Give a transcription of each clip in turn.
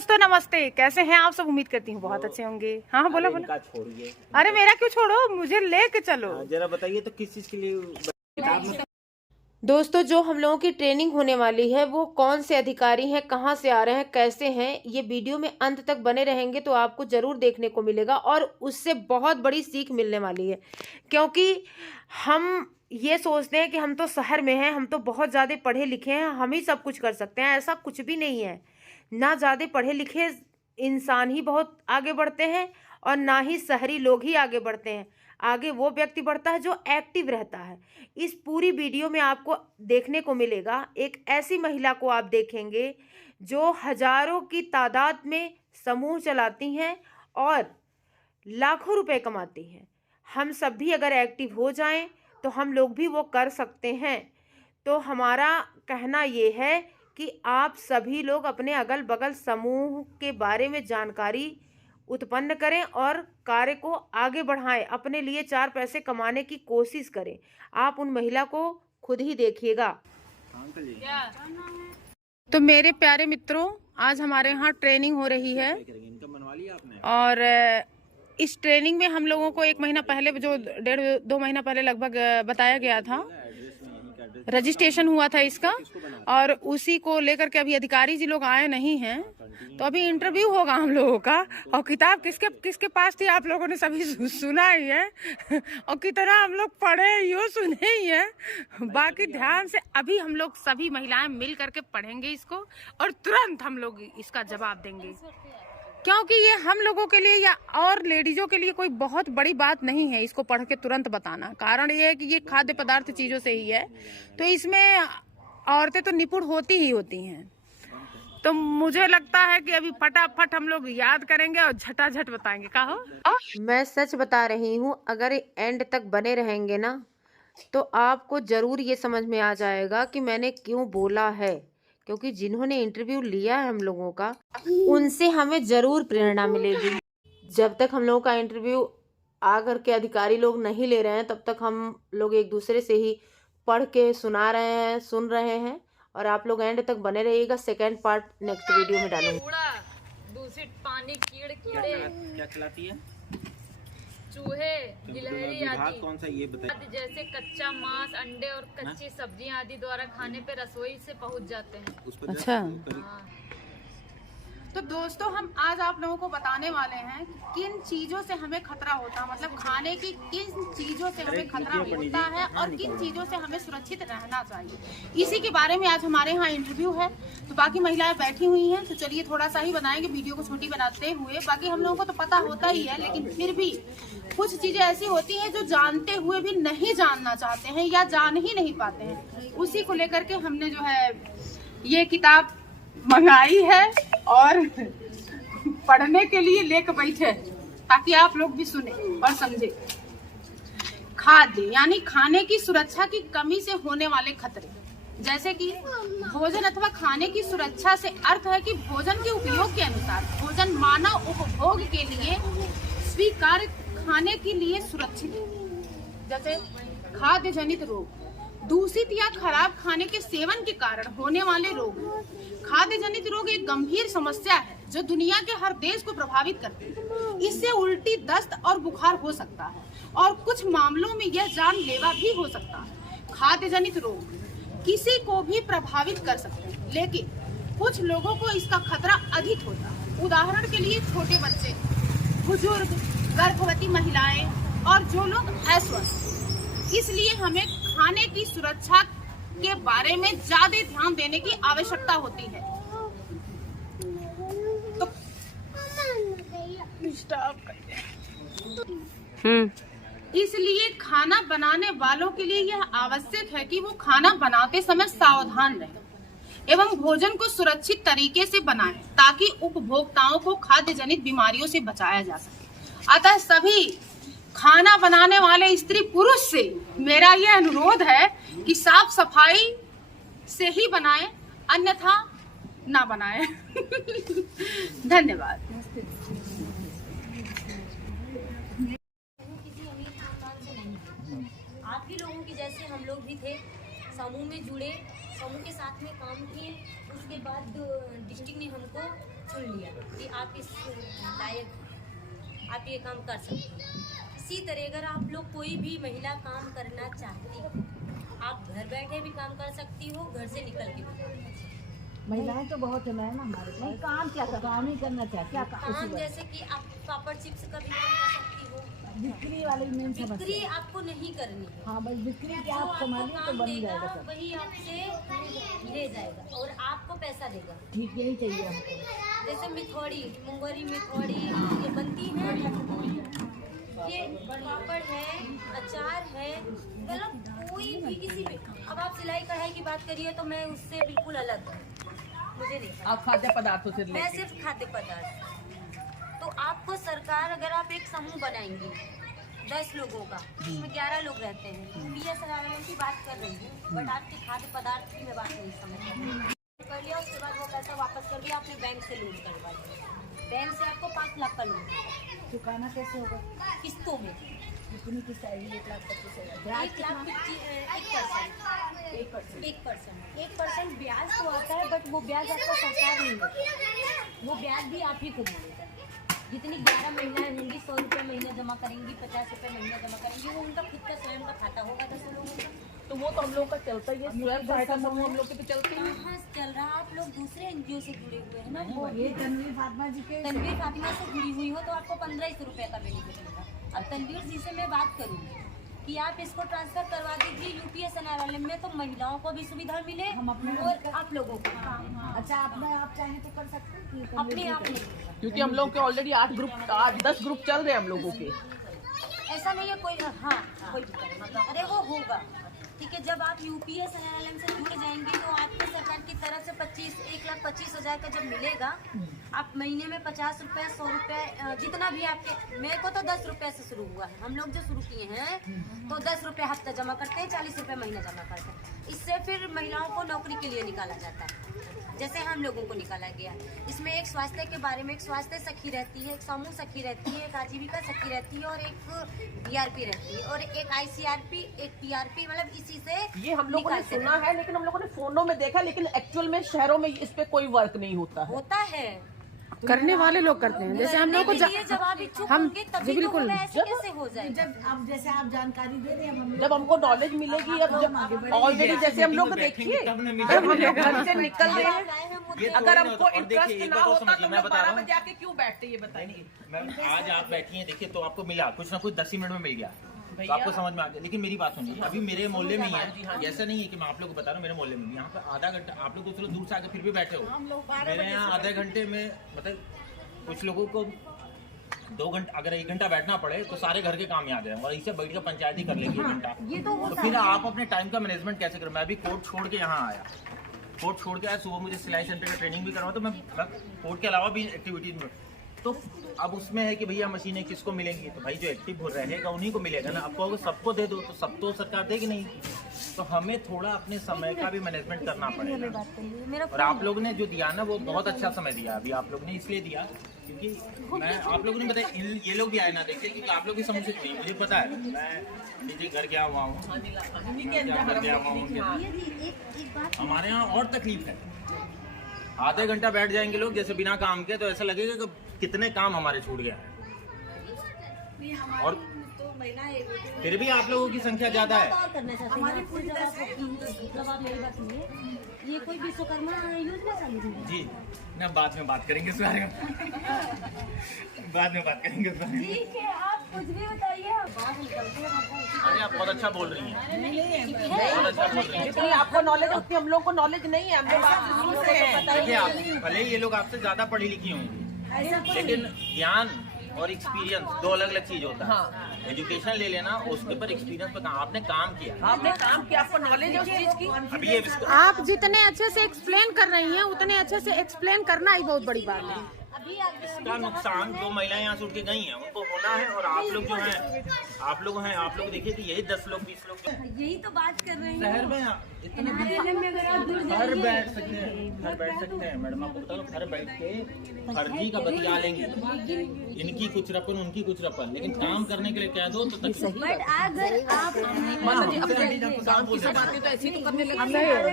दोस्तों नमस्ते, कैसे हैं आप सब? उम्मीद करती हूँ बहुत अच्छे होंगे। हाँ बोलो बोलो। छोड़िए, अरे मेरा क्यों छोड़ो, मुझे लेके चलो। जरा बताइए तो किस चीज के लिए? दोस्तों जो हम लोगों की ट्रेनिंग होने वाली है वो कौन से अधिकारी हैं, कहाँ से आ रहे हैं, कैसे हैं, ये वीडियो में अंत तक बने रहेंगे तो आपको जरूर देखने को मिलेगा और उससे बहुत बड़ी सीख मिलने वाली है। क्योंकि हम ये सोचते हैं कि हम तो शहर में हैं, हम तो बहुत ज़्यादा पढ़े लिखे हैं, हम ही सब कुछ कर सकते हैं। ऐसा कुछ भी नहीं है। ना ज़्यादा पढ़े लिखे इंसान ही बहुत आगे बढ़ते हैं और ना ही शहरी लोग ही आगे बढ़ते हैं। आगे वो व्यक्ति बढ़ता है जो एक्टिव रहता है। इस पूरी वीडियो में आपको देखने को मिलेगा, एक ऐसी महिला को आप देखेंगे जो हजारों की तादाद में समूह चलाती हैं और लाखों रुपए कमाती हैं। हम सब भी अगर एक्टिव हो जाएं तो हम लोग भी वो कर सकते हैं। तो हमारा कहना ये है कि आप सभी लोग अपने अगल बगल समूह के बारे में जानकारी उत्पन्न करें और कार्य को आगे बढ़ाएं, अपने लिए 4 पैसे कमाने की कोशिश करें। आप उन महिला को खुद ही देखिएगा। तो मेरे प्यारे मित्रों, आज हमारे यहाँ ट्रेनिंग हो रही है और इस ट्रेनिंग में हम लोगों को 1 महीना पहले, जो 1.5-2 महीना पहले लगभग बताया गया था, रजिस्ट्रेशन हुआ था इसका, और उसी को लेकर के अभी अधिकारी जी लोग आए नहीं हैं। तो अभी इंटरव्यू होगा हम लोगों का। और किताब किसके किसके पास थी आप लोगों ने सभी सुना ही है और कितना हम लोग पढ़े यो सुने ही है। बाकी ध्यान से अभी हम लोग सभी महिलाएं मिल करके पढ़ेंगे इसको और तुरंत हम लोग इसका जवाब देंगे। क्योंकि ये हम लोगों के लिए या और लेडीजों के लिए कोई बहुत बड़ी बात नहीं है इसको पढ़ के तुरंत बताना। कारण ये है कि ये खाद्य पदार्थ चीजों से ही है, तो इसमें औरतें तो निपुण होती ही होती हैं। तो मुझे लगता है कि अभी फटाफट हम लोग याद करेंगे और झटाझट बताएंगे। कहो मैं सच बता रही हूँ, अगर एंड तक बने रहेंगे ना तो आपको जरूर ये समझ में आ जाएगा कि मैंने क्यों बोला है। क्योंकि जिन्होंने इंटरव्यू लिया है हम लोगों का, उनसे हमें जरूर प्रेरणा मिलेगी। जब तक हम लोगों का इंटरव्यू आकर के अधिकारी लोग नहीं ले रहे हैं तब तक हम लोग एक दूसरे से ही पढ़ के सुना रहे हैं, सुन रहे हैं। और आप लोग एंड तक बने रहिएगा। सेकेंड पार्ट नेक्स्ट वीडियो में डालूंगी। दूषित पानी, कीड़े क्या खिलाती है? चूहे, गिलहरी आदि। कौन सा ये बताइए? जैसे कच्चा मांस, अंडे और कच्ची सब्जियां आदि द्वारा खाने पे रसोई से पहुंच जाते हैं। अच्छा। हाँ। तो दोस्तों हम आज आप लोगों को बताने वाले हैं कि किन चीजों से हमें खतरा होता है, मतलब खाने की किन चीजों से हमें खतरा होता है और किन चीजों से हमें सुरक्षित रहना चाहिए। इसी के बारे में आज हमारे यहाँ इंटरव्यू है। तो बाकी महिलाएं बैठी हुई हैं, तो चलिए थोड़ा सा ही बनाएंगे वीडियो को छोटी बनाते हुए। बाकी हम लोगों को तो पता होता ही है, लेकिन फिर भी कुछ चीजें ऐसी होती हैं जो जानते हुए भी नहीं जानना चाहते हैं या जान ही नहीं पाते हैं। उसी को लेकर के हमने जो है ये किताब मंगाई है और पढ़ने के लिए लेकर बैठे ताकि आप लोग भी सुने और समझे। खाद्य यानी खाने की सुरक्षा की कमी से होने वाले खतरे, जैसे कि भोजन अथवा खाने की सुरक्षा से अर्थ है कि भोजन के उपयोग के अनुसार भोजन मानव उपभोग के लिए स्वीकार्य खाने के लिए सुरक्षित है। जैसे खाद्य जनित रोग, दूषित या खराब खाने के सेवन के कारण होने वाले रोग। खाद्य जनित रोग एक गंभीर समस्या है जो दुनिया के हर देश को प्रभावित करती है। इससे उल्टी, दस्त और बुखार हो सकता है और कुछ मामलों में यह जानलेवा भी हो सकता है। खाद्य जनित रोग किसी को भी प्रभावित कर सकते हैं, लेकिन कुछ लोगों को इसका खतरा अधिक होता है। उदाहरण के लिए छोटे बच्चे, बुजुर्ग, गर्भवती महिलाएं और जो लोग अस्वस्थ। इसलिए हमें खाने की सुरक्षा के बारे में ज्यादा ध्यान देने की आवश्यकता होती है। तो इसलिए खाना बनाने वालों के लिए यह आवश्यक है कि वो खाना बनाते समय सावधान रहें एवं भोजन को सुरक्षित तरीके से बनाएं ताकि उपभोक्ताओं को खाद्य जनित बीमारियों से बचाया जा सके। अतः सभी खाना बनाने वाले स्त्री पुरुष से मेरा यह अनुरोध है कि साफ सफाई से ही बनाएं, अन्यथा ना बनाएं। धन्यवाद। आप ही लोगों की जैसे हम लोग भी थे, समूह में जुड़े, समूह के साथ में काम किए। उसके बाद डिस्ट्रिक्ट ने हमको चुन लिया कि आप इस लायक आप ये काम कर सकते हैं। इसी तरह अगर आप लोग कोई भी महिला काम करना चाहती है, आप घर बैठे भी काम कर सकती हो, घर से निकल के भी काम कर सकती हो। महिलाएं तो बहुत है मैम हमारे पास। काम क्या काम ही करना चाहिए। क्या काम जैसे कि आप पापड़ चिप्स का भी काम कर सकती हो। बिक्री वाले मेन बिक्री समस्या। आपको नहीं करनी है। हाँ बस बिक्री जो क्या आप आपको संभालिए तो काम बन देगा जाएगा सब। वही आपसे ले जाएगा और आपको पैसा देगा। ठीक यही चाहिए हमको। जैसे मिथौड़ी, मुंगरी मिथौड़ी ये बनती है, ये पापड़ है, अचार है, मतलब कोई भी किसी भी। अब आप सिलाई कढ़ाई की बात करिए तो मैं उससे बिल्कुल अलग हूँ, मुझे नहीं पता। आप खाद्य पदार्थों से मैं सिर्फ खाद्य पदार्थ। तो आपको सरकार, अगर आप एक समूह बनाएंगी 10 लोगों का, जिसमें 11 लोग रहते हैं, BSNL की बात कर रही हूँ, बट आपके खाद्य पदार्थ की मैं बात नहीं समझ रही। कर लिया, उसके बाद वो पैसा वापस कर दिया, आपने बैंक से लोन करवा दिया। बैंक से आपको 5 लाख का लोन चुकाना कैसे होगा? किस्तों में। कितनी किस्त आएगी? 1,25,000। 1% ब्याज तो आता है, बट वो ब्याज आपका सरकार नहीं देती, वो ब्याज भी आप ही को मिलेगा। जितनी 11 महिलाएं होंगी 100 रुपये महीना जमा करेंगी, 50 रुपये महीना जमा करेंगी, वो उनका खुद का स्वयं का खाता होगा 10 लोगों का। तो वो तो हम लोग का चलता ही है, स्वयं सहायता समूह हम लोग के तो चलते ही हैं। कहाँ से चल रहा है? आप लोग दूसरे NGO से जुड़े हुए हैं ना। वो ये तनवीर फातिमा जी के तनवीर फातिमा से जुड़ी हुई हो तो आपको 1500 रुपये का बेनिफिट मिलेगा। अब तनवीर जी से मैं बात करूँगी कि आप इसको ट्रांसफर करवा दीजिए UPSNL में, तो महिलाओं को भी सुविधा मिले हम अपने और आप लोगों को। अच्छा अपने आप चाहें तो कर सकते हैं कि अपने आप नहीं। क्योंकि हम लोग के ऑलरेडी 8-10 ग्रुप चल रहे हैं हम लोगों के। ऐसा नहीं है कोई, हाँ कोई भी करे, अरे वो होगा ठीक है। जब आप UPSNL से जुड़ जाएंगे तो आपको सरकार की तरफ से 1,25,000 का जब मिलेगा, आप महीने में 50 रुपये 100 रुपये जितना भी आपके, मेरे को तो 10 रुपये से शुरू हुआ है। हम लोग जो शुरू किए हैं तो 10 रुपये हफ्ता जमा करते हैं, 40 रुपये महीना जमा करते हैं। इससे फिर महिलाओं को नौकरी के लिए निकाला जाता है, जैसे हम लोगों को निकाला गया। इसमें एक स्वास्थ्य के बारे में एक स्वास्थ्य सखी रहती है, एक समूह सखी रहती है, एक आजीविका सखी रहती है और एक DRP रहती है और एक ICRP, एक PRP, मतलब इसी से ये हम लोगों ने सुना है, लेकिन हम लोगों ने फोनों में देखा, लेकिन एक्चुअल में शहरों में इस पे कोई वर्क नहीं होता है। होता है। करने वाले लोग करते हैं। जैसे हम लोग को जब आप इच्छुक होंगे तभी तो होगा, ऐसे कैसे हो जाएगा? जब अब जैसे आप जानकारी दे रहे हैं, जब हमको नॉलेज मिलेगी, अब जब ऑलरेडी जैसे हम लोग देखिए, जब हम लोग घर से निकल रहे हैं, अगर हमको इंटरेस्ट ना होता तो हम लोग 12 बजे आके क्यों बैठते, ये बताइए। मैम आज आप बैठी हैं, देखिए तो आपको मिला कुछ ना कुछ 10 मिनट में मिल गया, तो आपको समझ में आ गया। लेकिन मेरी बात सुनिए, अभी मेरे मोहल्ले में ही है, ऐसा नहीं है कि मैं आप लोगों को बता रहा हूँ, मेरे मोहल्ले में यहाँ पे आधा घंटा, आप लोग तो चलो दूर से आके फिर भी बैठे हो, मेरे यहाँ आधे घंटे में, मतलब कुछ लोगों को 2 घंटा, अगर 1 घंटा बैठना पड़े तो सारे घर के काम याद है और इसे बैठ के पंचायत ही कर लेंगे 1 घंटा। तो फिर आप अपने टाइम का मैनेजमेंट कैसे करें? मैं अभी कोर्ट छोड़ के यहाँ आया, कोर्ट छोड़ के आया, सुबह मुझे सिलाई सेंटर का ट्रेनिंग भी करवा, तो मैं कोर्ट के अलावा भी एक्टिविटीज में, तो अब उसमें है कि भैया मशीनें किसको मिलेंगी, तो भाई जो एक्टिव रहेगा उन्हीं को मिलेगा ना। आपको अगर सबको दे दो तो सब तो सरकार देगी नहीं, तो हमें थोड़ा अपने समय का भी मैनेजमेंट करना पड़ेगा। और आप लोगों ने जो दिया ना वो बहुत अच्छा समय दिया, अभी आप लोगों ने इसलिए दिया क्योंकि मैं, आप लोगों ने बताया ये लोग भी आए ना देखिए, क्योंकि आप लोग की समझ से नहीं, मुझे पता है, मैं निजी घर गया हुआ हूँ, हमारे यहाँ और तकलीफ है। आधे घंटा बैठ जाएंगे लोग जैसे बिना काम के, तो ऐसा लगेगा कि कितने काम हमारे छूट गए हैं। और फिर भी आप लोगों की संख्या ज्यादा है। और करना चाहते हैं, मतलब आप मेरी बात सुनिए, ये कोई विश्वकर्मा योजना चालू है जी ना, बाद में बात करेंगे इस बारे में, बाद में बात करेंगे इस बारे में। ठीक है, आप कुछ भी बताइए, बाहर निकलते हैं। अरे आप बहुत अच्छा बोल रही हैं, बहुत अच्छा बोल रही हैं। जितनी आपको नॉलेज उतनी हम लोग को नॉलेज नहीं है, हम लोग आपसे शुरू से हैं। देखिए आप भले ही ये लोग आपसे ज्यादा पढ़ी लिखी होंगी, लेकिन ज्ञान और एक्सपीरियंस 2 अलग-अलग चीज होता है। हाँ। एजुकेशन ले लेना, उसके ऊपर एक्सपीरियंस पे आपने काम किया, आपने काम किया, आपको नॉलेज है उस चीज की। अभी ये आप जितने अच्छे से एक्सप्लेन कर रही हैं उतने अच्छे से एक्सप्लेन करना ही बहुत बड़ी बात है। अभी इसका नुकसान जो महिलाएं यहाँ से उठ के गई हैं उनको होना है, और आप लोग जो हैं आप लोग देखिए कि यही 10 लोग 20 लोग यही तो बात कर रहे हैं। शहर में इतने घर बैठ सकते हैं मैडम, आपको बता दो, घर बैठ के फर्जी का बतिया लेंगे, इनकी कुछ रपन उनकी कुछ रपन, लेकिन काम करने के लिए कह दो तो तकलीफ। बट अगर आप काम की सब बातें तो ऐसी तो करने लगे,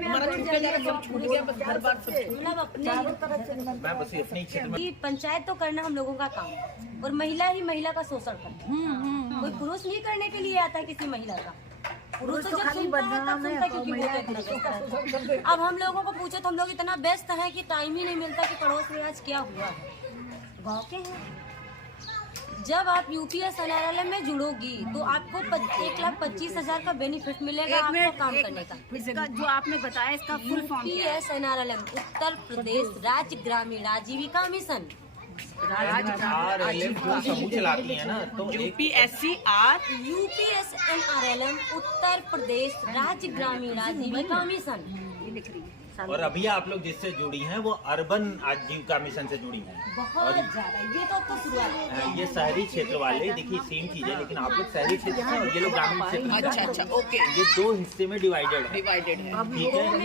हमारा छूट गया, सब छूट गया, बस घर बार सब छूट मतलब अपने मैं बस अपने क्षेत्र में कि पंचायत तो करना हम लोगों का काम, और महिला ही महिला का शोषण करती है। कोई पुरुष नहीं करने के लिए आता है किसी महिला का। पुरुष तो जब सुनता है तब सुनता है क्योंकि वो तो इतना व्यस्त है। अब हम लोगों को पूछो तो हम लोग इतना व्यस्त हैं कि टाइम ही नहीं मिलता कि पड़ोस में आज क्या हुआ है। गाँव के हैं, जब आप यूपीएस एनआरएलएम में जुड़ोगी तो आपको 1,25,000 का बेनिफिट मिलेगा आपको काम करने का। इसका जो आपने बताया इसका फुल फॉर्म क्या है? यूपीएस एनआरएलएम उत्तर प्रदेश राज्य ग्रामीण आजीविका मिशन। RLM जो समूह चलाती है ना, तो यूपीएस एनआरएलएम उत्तर प्रदेश राज्य ग्रामीण आजीविका मिशन। और अभी आप लोग जिससे जुड़ी हैं वो अर्बन आजीविका मिशन से जुड़ी हैं। बहुत ज्यादा, ये तो अब तो शुरुआत है। ये शहरी क्षेत्र वाले, देखिए सेम चीज है, लेकिन आप लोग शहरी क्षेत्र में और ये लोग ग्रामीण क्षेत्र में। अच्छा ओके, ये 2 हिस्से में डिवाइडेड है। ठीक है,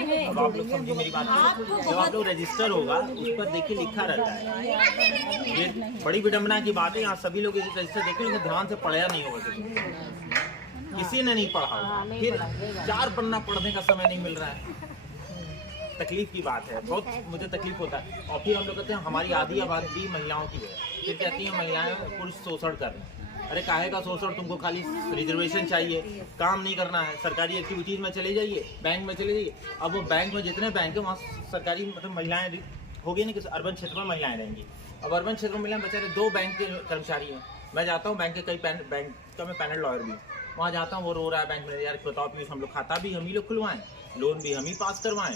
है। अब आप लोग समझिए मेरी बात। जब आप लोग रजिस्टर होगा उस पर देखिए लिखा रहता है। ये बड़ी विडम्बना की बात है, यहाँ सभी लोग इसे रजिस्टर देखें लेकिन ध्यान से पढ़ा नहीं होगा, किसी ने नहीं पढ़ा होगा, फिर 4 पन्ना पढ़ने का समय नहीं मिल रहा है। तकलीफ की बात है, बहुत मुझे तकलीफ होता है। और फिर हम लोग कहते हैं हमारी आधी आबादी महिलाओं की है, फिर कहती हैं महिलाएं पुरुष शोषण कर रहे हैं। अरे काहे का शोषण, तुमको खाली रिजर्वेशन चाहिए, काम नहीं करना है, सरकारी एक्टिविटीज में चले जाइए, बैंक में चले जाइए। अब वो बैंक में जितने बैंक है वहाँ सरकारी मतलब महिलाएं होगी ना कि अर्बन क्षेत्र में महिलाएं रहेंगी। अब अर्बन क्षेत्र में महिलाएं बेचारे 2 बैंक के कर्मचारी हैं। मैं जाता हूँ बैंक के कई बैंक का मैं पैनल लॉयर भी हूँ, वहाँ जाता हूँ वो रो रहा है बैंक में, यार बताओ प्लीज हम लोग खाता भी हम ही लोग खुलवाएं, लोन भी हम ही पास करवाएं,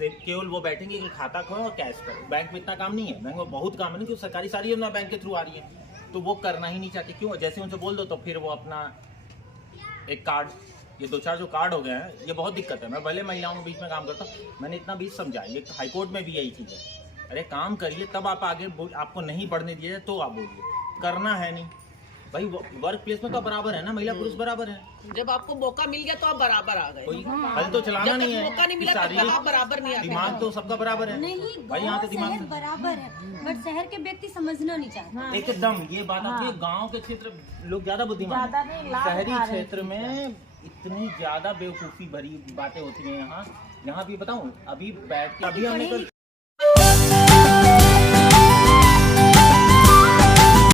केवल वो बैठेंगे कि खाता खोलो और कैश करो। बैंक में इतना काम नहीं है, बैंक में बहुत काम है ना, क्योंकि सरकारी सारी योजना बैंक के थ्रू आ रही है, तो वो करना ही नहीं चाहते। क्यों? जैसे उनसे बोल दो तो फिर वो अपना एक कार्ड, ये 2-4 जो कार्ड हो गए हैं, ये बहुत दिक्कत है। मैं भले महिलाओं के बीच में काम करता हूँ, मैंने इतना बीच समझा, ये हाईकोर्ट में भी यही चीज़ है। अरे काम करिए तब आप आगे, आपको नहीं बढ़ने दिए तो आप बोलिए, करना है नहीं भाई। वर्क प्लेस में तो बराबर है ना, महिला पुरुष बराबर है। जब आपको मौका मिल गया तो आप बराबर आ गए। कोई हल तो चलाना नहीं है, मौका नहीं मिला तब आप बराबर नहीं आ गए। दिमाग तो सबका बराबर है नहीं, भाई, यहाँ तो दिमाग शहर बराबर है, बट शहर के व्यक्ति समझना नहीं चाहते। एकदम ये बात आपकी। गांव के क्षेत्र लोग ज्यादा बुद्धिमान हैं, शहरी क्षेत्र में इतनी ज्यादा बेवकूफी भरी बातें होती हैं। यहाँ भी बताऊं, अभी बैठ के अभी हमने